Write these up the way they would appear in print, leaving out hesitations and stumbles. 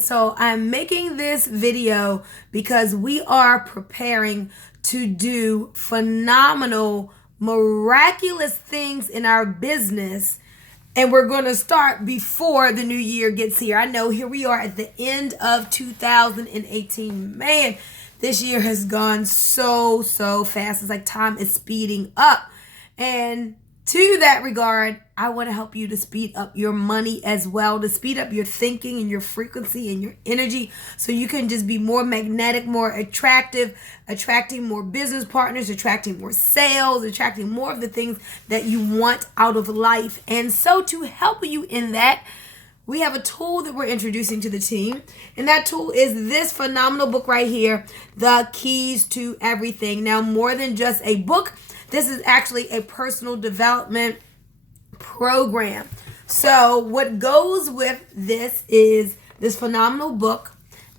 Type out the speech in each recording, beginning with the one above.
So I'm making this video because we are preparing to do phenomenal, miraculous things in our business. And we're going to start before the new year gets here. I know here we are at the end of 2018. Man, this year has gone so fast. It's like time is speeding up. And to that regard, I want to help you to speed up your money as well, to speed up your thinking and your frequency and your energy so you can just be more magnetic, more attractive, attracting more business partners, attracting more sales, attracting more of the things that you want out of life. And so to help you in that, we have a tool that we're introducing to the team. And that tool is this phenomenal book right here, The Keys to Everything. Now, more than just a book, this is actually a personal development program. So what goes with this is this phenomenal book,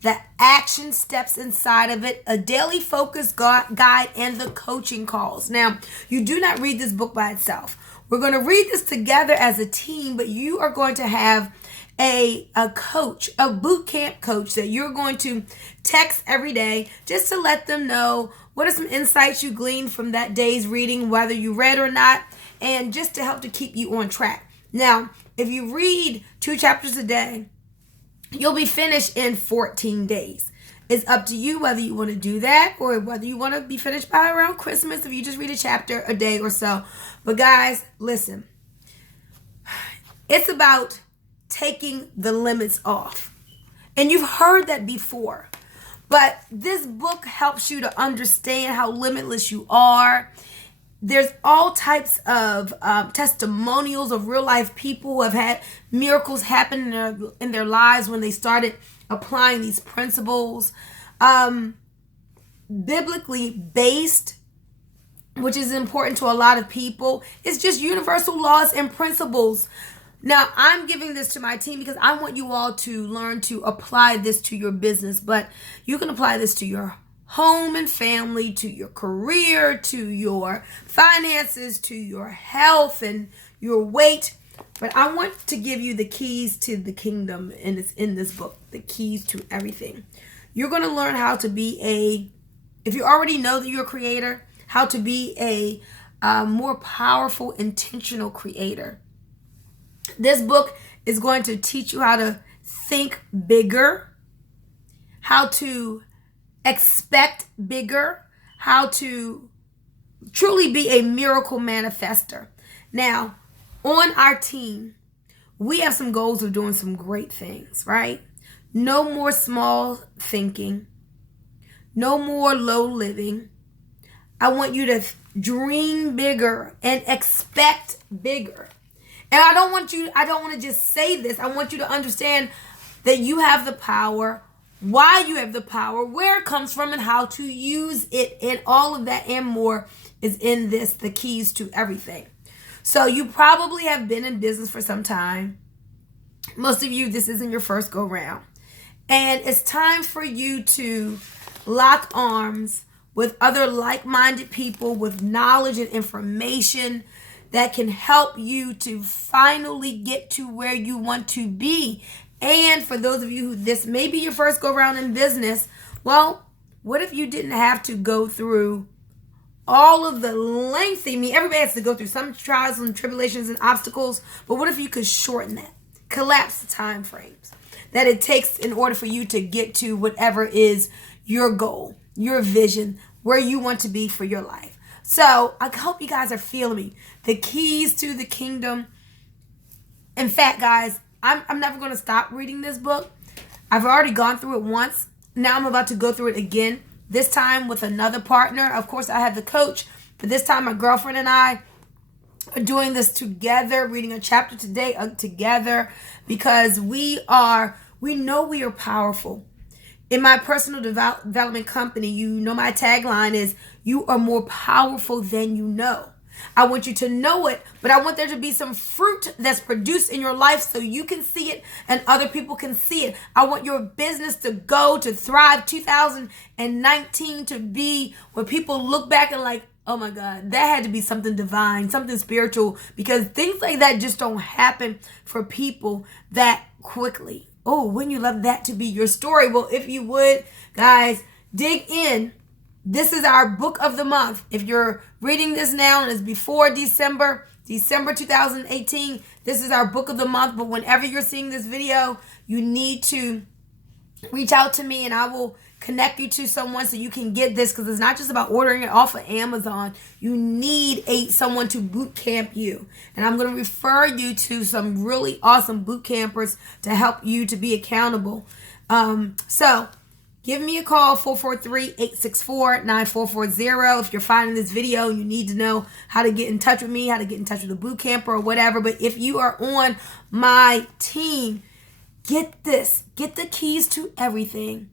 the action steps inside of it, a daily focus guide, and the coaching calls. Now, you do not read this book by itself. We're going to read this together as a team, but you are going to have a coach, a boot camp coach that you're going to text every day just to let them know what are some insights you gleaned from that day's reading, whether you read or not, and just to help to keep you on track. Now, if you read 2 chapters a day, you'll be finished in 14 days. It's up to you whether you want to do that or whether you want to be finished by around Christmas if you just read a chapter a day or so. But guys, listen, it's about taking the limits off. And you've heard that before. But this book helps you to understand how limitless you are. There's all types of testimonials of real life people who have had miracles happen in their lives when they started applying these principles. Biblically based, which is important to a lot of people. It's just universal laws and principles. Now, I'm giving this to my team because I want you all to learn to apply this to your business, but you can apply this to your home and family, to your career, to your finances, to your health and your weight. But I want to give you the keys to the kingdom, and it's in this book, The Keys to Everything. You're going to learn how to be if you already know that you're a creator, how to be a more powerful, intentional creator. This book is going to teach you how to think bigger, how to expect bigger, how to truly be a miracle manifestor. Now, on our team, we have some goals of doing some great things, right? No more small thinking, no more low living. I want you to dream bigger and expect bigger. And I don't want to just say this. I want you to understand that you have the power, why you have the power, where it comes from, and how to use it. And all of that and more is in this, The Keys to Everything. So you probably have been in business for some time. Most of you, this isn't your first go round. And it's time for you to lock arms with other like-minded people with knowledge and information that can help you to finally get to where you want to be. And for those of you who this may be your first go round in business, well, what if you didn't have to go through all of the lengthy, everybody has to go through some trials and tribulations and obstacles, but what if you could shorten that, collapse the time frames that it takes in order for you to get to whatever is your goal, your vision, where you want to be for your life. So I hope you guys are feeling me. The keys to the kingdom. In fact, guys, I'm never going to stop reading this book. I've already gone through it once. Now I'm about to go through it again. This time with another partner. Of course, I have the coach. But this time my girlfriend and I are doing this together, reading a chapter today together, because we know we are powerful. In my personal development company, you know my tagline is, you are more powerful than you know. I want you to know it, but I want there to be some fruit that's produced in your life so you can see it and other people can see it. I want your business to go, to thrive. 2019 to be where people look back and like, oh my God, that had to be something divine, something spiritual, because things like that just don't happen for people that quickly. Oh, wouldn't you love that to be your story? Well, if you would, guys, dig in. This is our book of the month. If you're reading this now and it's before December 2018, this is our book of the month. But whenever you're seeing this video, you need to reach out to me and I will connect you to someone so you can get this, because it's not just about ordering it off of Amazon. You need someone to boot camp you. And I'm going to refer you to some really awesome boot campers to help you to be accountable. So give me a call, 443-864-9440. If you're finding this video, you need to know how to get in touch with me, how to get in touch with a boot camper or whatever. But if you are on my team, get this. Get the keys to everything.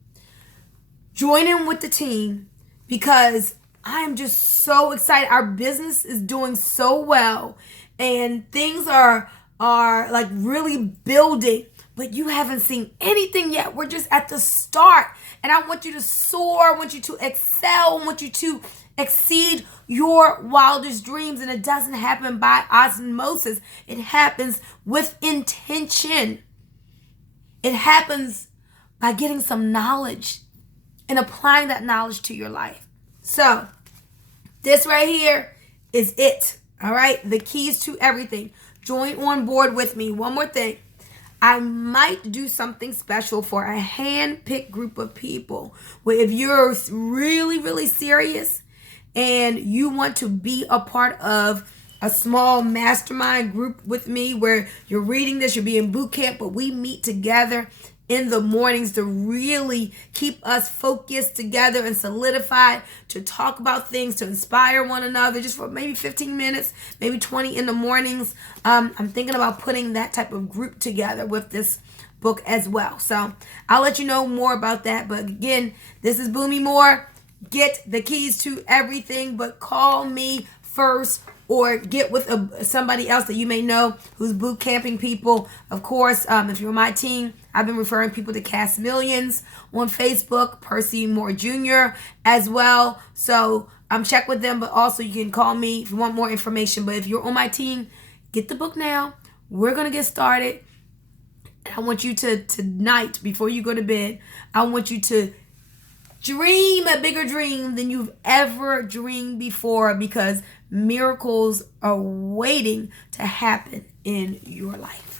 Join in with the team, because I'm just so excited. Our business is doing so well and things are like really building, but you haven't seen anything yet. We're just at the start, and I want you to soar. I want you to excel. I want you to exceed your wildest dreams. And it doesn't happen by osmosis. It happens with intention. It happens by getting some knowledge and applying that knowledge to your life. So this right here is it. All right. The keys to everything. Join on board with me. One more thing. I might do something special for a hand-picked group of people where if you're really, really serious and you want to be a part of a small mastermind group with me where you're reading this, you'll be in boot camp, but we meet together in the mornings to really keep us focused together and solidified, to talk about things, to inspire one another, just for maybe 15 minutes, maybe 20 in the mornings. I'm thinking about putting that type of group together with this book as well. So I'll let you know more about that. But again, this is Bunmi Moore. Get the keys to everything, but call me first, or get with somebody else that you may know who's boot camping people. Of course, if you're on my team, I've been referring people to Cast Millions on Facebook, Percy Moore Jr. as well. So check with them, but also you can call me if you want more information. But if you're on my team, get the book now. We're going to get started. I want you to, tonight, before you go to bed, I want you to dream a bigger dream than you've ever dreamed before, because miracles are waiting to happen in your life.